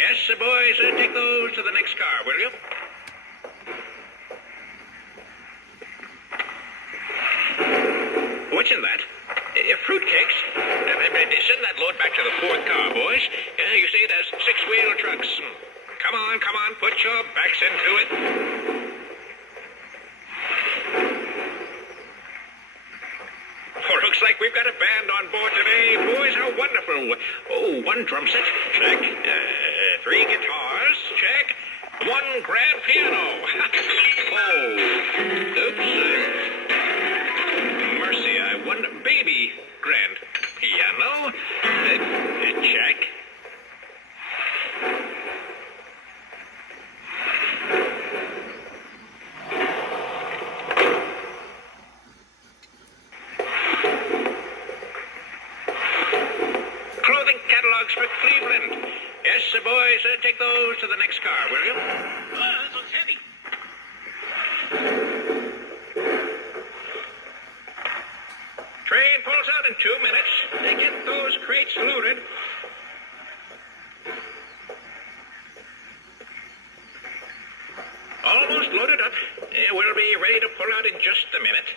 Yes, boys, take those to the next car, will you? What's in that? Fruitcakes? Send that load back to the fourth car, boys. You see, there's six-wheel trucks. Come on, put your backs into it. Oh, looks like we've got a band on board today. Boys, how wonderful. Oh, one drum set, check. Three guitars, check. One grand piano. Oh, oops. Mercy, I wonder. Baby grand piano. Check. Clothing catalogs for Cleveland. Yes, boys, take those to the next car, will you? Oh, this looks heavy. Train pulls out in 2 minutes. They get those crates loaded. Almost loaded up. We'll be ready to pull out in just a minute.